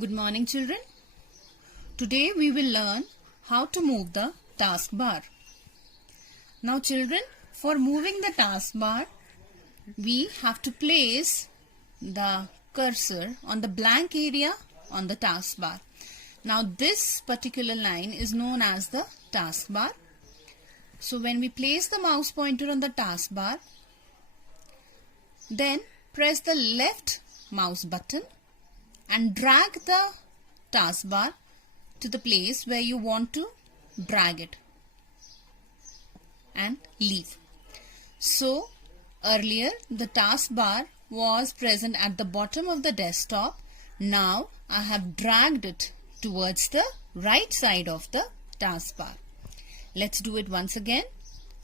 Good morning, children. Today we will learn how to move the taskbar. Now children, for moving the taskbar, we have to place the cursor on the blank area on the taskbar. Now this particular line is known as the taskbar. So when we place the mouse pointer on the taskbar, then press the left mouse button and drag the taskbar to the place where you want to drag it and leave. So earlier the taskbar was present at the bottom of the desktop. Now I have dragged it towards the right side of the taskbar. Let's do it once again.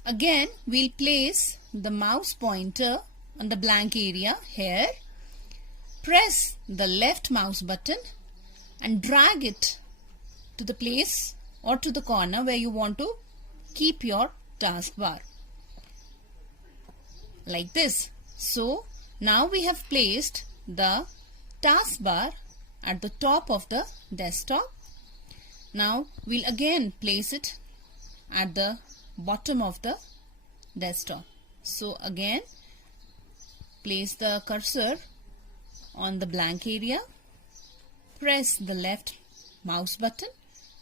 Again we'll place the mouse pointer on the blank area here. Press the left mouse button and drag it to the place or to the corner where you want to keep your taskbar. Like this. So now we have placed the taskbar at the top of the desktop. Now we'll again place it at the bottom of the desktop. So again place the cursor on the blank area, press the left mouse button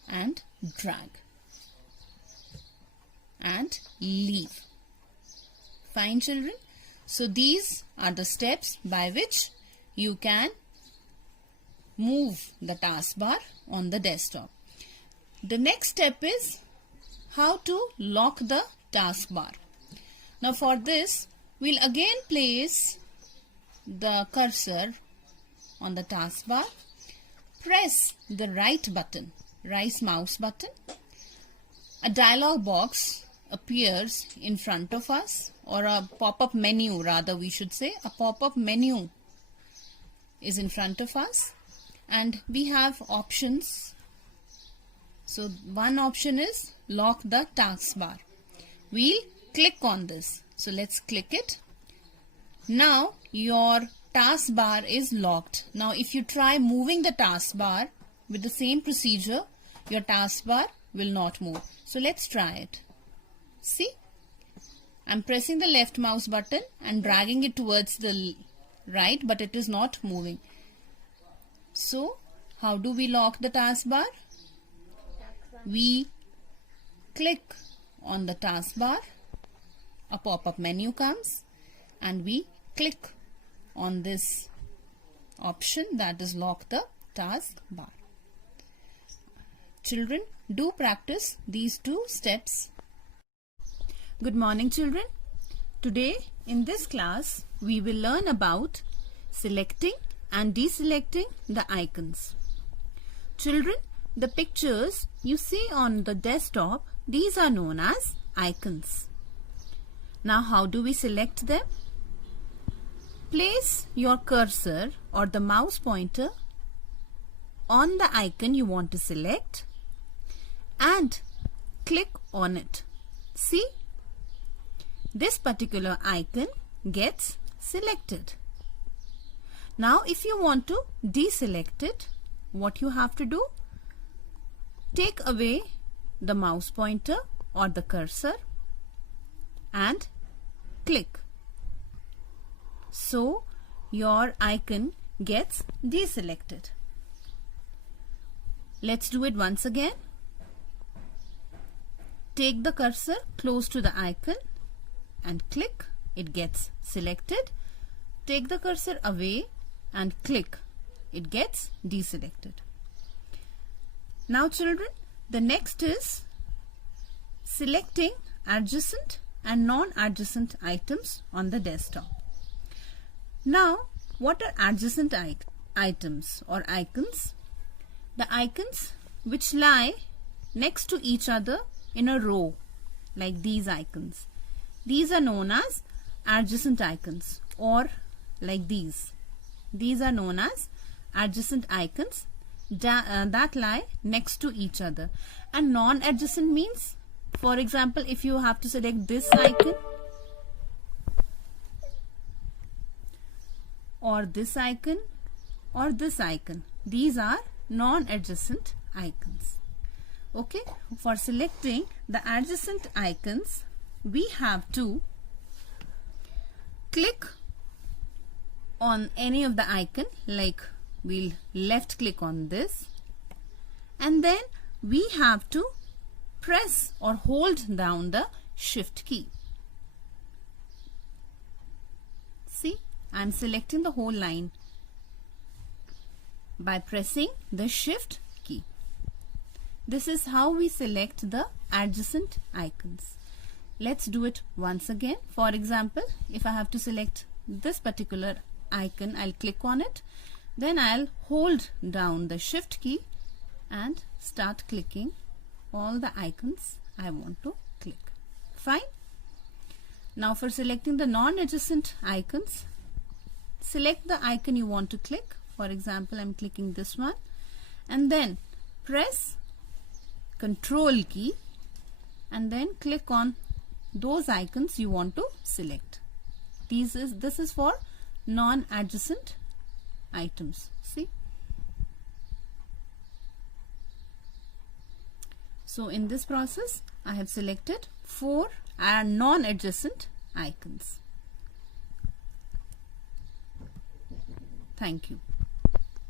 and drag and leave. Fine, children. So these are the steps by which you can move the taskbar on the desktop. The next step is how to lock the taskbar. Now for this we'll again place the cursor on the taskbar, press the right mouse button. A dialog box appears in front of us, or a pop-up menu rather we should say. A pop-up menu is in front of us and we have options. So one option is lock the taskbar. We'll click on this. So let's click it. Now your taskbar is locked. Now if you try moving the taskbar with the same procedure, your taskbar will not move. So let's try it. See, I'm pressing the left mouse button and dragging it towards the right, but it is not moving. So how do we lock the taskbar? We click on the taskbar, a pop-up menu comes and we click on this option, that is lock the taskbar. Children, do practice these two steps. Good morning, children. Today in this class we will learn about selecting and deselecting the icons. Children, the pictures you see on the desktop, these are known as icons. Now how do we select them? Place your cursor or the mouse pointer on the icon you want to select and click on it. See, this particular icon gets selected. Now if you want to deselect it, what you have to do? Take away the mouse pointer or the cursor and click. So your icon gets deselected. Let's do it once again. Take the cursor close to the icon and click. It gets selected. Take the cursor away and click. It gets deselected. Now children, the next is selecting adjacent and non-adjacent items on the desktop. Now, what are adjacent items or icons? The icons which lie next to each other in a row, like these icons. These are known as adjacent icons, or like these. These are known as adjacent icons that lie next to each other. And non-adjacent means, for example, if you have to select this icon or this icon or this icon. These are non-adjacent icons. Okay, for selecting the adjacent icons, we have to click on any of the icon, like we'll left click on this, and then we have to press or hold down the shift key. See, I'm selecting the whole line by pressing the shift key. This is how we select the adjacent icons. Let's do it once again. For example, if I have to select this particular icon, I'll click on it, then I'll hold down the shift key and start clicking all the icons I want to click. Fine. Now for selecting the non-adjacent icons, select the icon you want to click. For example, I'm clicking this one, and then press Control key and then click on those icons you want to select. This is for non-adjacent items. See? So in this process, I have selected 4 non-adjacent icons. Thank you.